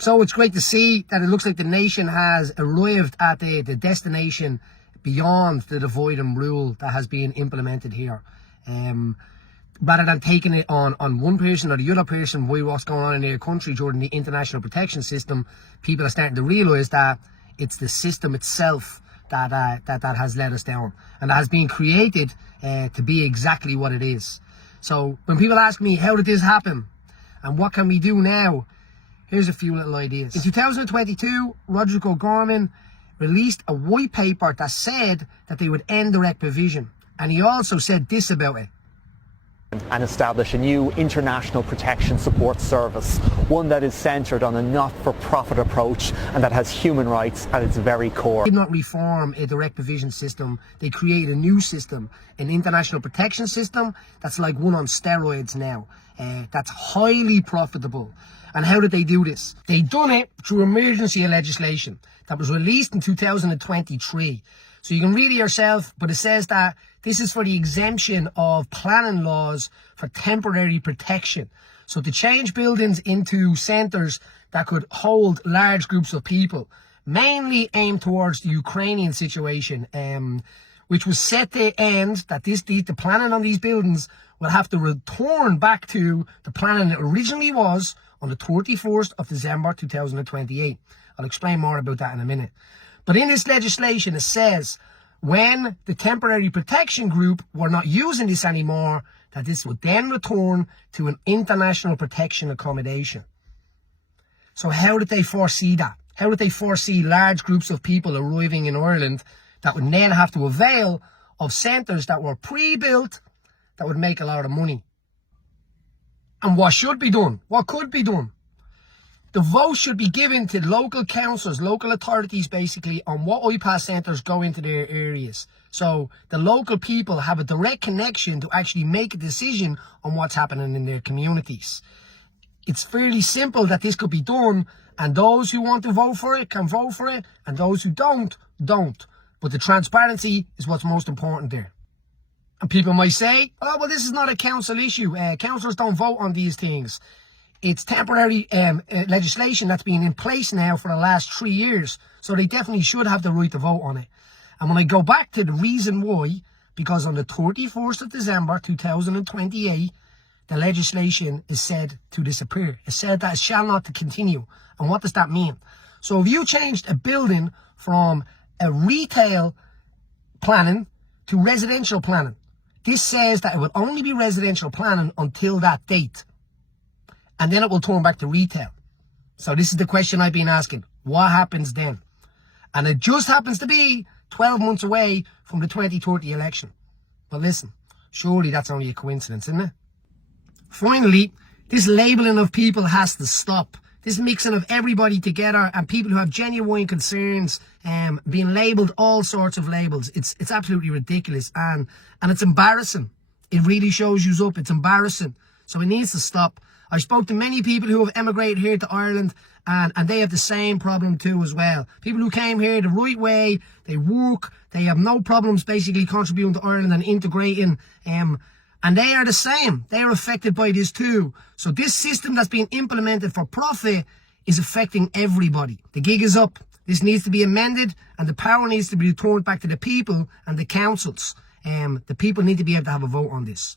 So it's great to see that it looks like the nation has arrived at the destination beyond the divide and rule that has been implemented here. Rather than taking it on one person or the other person by what's going on in their country during the international protection system, people are starting to realise that it's the system itself that has let us down, and that has been created to be exactly what it is. So when people ask me, how did this happen and what can we do now, here's a few little ideas. In 2022, Roderick O'Gorman released a white paper that said that they would end direct provision, and he also said this about it. And establish a new international protection support service, one that is centred on a not-for-profit approach and that has human rights at its very core. They did not reform a direct provision system. They created a new system, an international protection system that's like one on steroids now. That's highly profitable. And how did they do this? They done it through emergency legislation that was released in 2023. So you can read it yourself, but it says that this is for the exemption of planning laws for temporary protection. So to change buildings into centres that could hold large groups of people, mainly aimed towards the Ukrainian situation, which was set to end, that the planning on these buildings will have to return back to the planning it originally was on the 31st of December 2028. I'll explain more about that in a minute. But in this legislation, it says when the temporary protection group were not using this anymore, that this would then return to an international protection accommodation. So how did they foresee that? How did they foresee large groups of people arriving in Ireland that would then have to avail of centres that were pre-built that would make a lot of money? And what should be done? What could be done? The vote should be given to local councils, local authorities basically, on what IPAS centres go into their areas. So the local people have a direct connection to actually make a decision on what's happening in their communities. It's fairly simple that this could be done, and those who want to vote for it can vote for it, and those who don't. But the transparency is what's most important there. And people might say, oh, well, this is not a council issue. Councillors don't vote on these things. It's temporary legislation that's been in place now for the last 3 years. So they definitely should have the right to vote on it. And when I go back to the reason why, because on the 31st of December 2028, the legislation is said to disappear. It's said that it shall not continue. And what does that mean? So if you changed a building from a retail planning to residential planning, this says that it will only be residential planning until that date. And then it will turn back to retail. So this is the question I've been asking. What happens then? And it just happens to be 12 months away from the 2030 election. But listen, surely that's only a coincidence, isn't it? Finally, this labelling of people has to stop. This mixing of everybody together and people who have genuine concerns being labelled all sorts of labels. It's absolutely ridiculous and it's embarrassing. It really shows you up. It's embarrassing. So it needs to stop. I spoke to many people who have emigrated here to Ireland and they have the same problem too as well. People who came here the right way, they work, they have no problems basically contributing to Ireland and integrating, and they are the same. They are affected by this too. So this system that's being implemented for profit is affecting everybody. The gig is up. This needs to be amended and the power needs to be returned back to the people and the councils. The people need to be able to have a vote on this.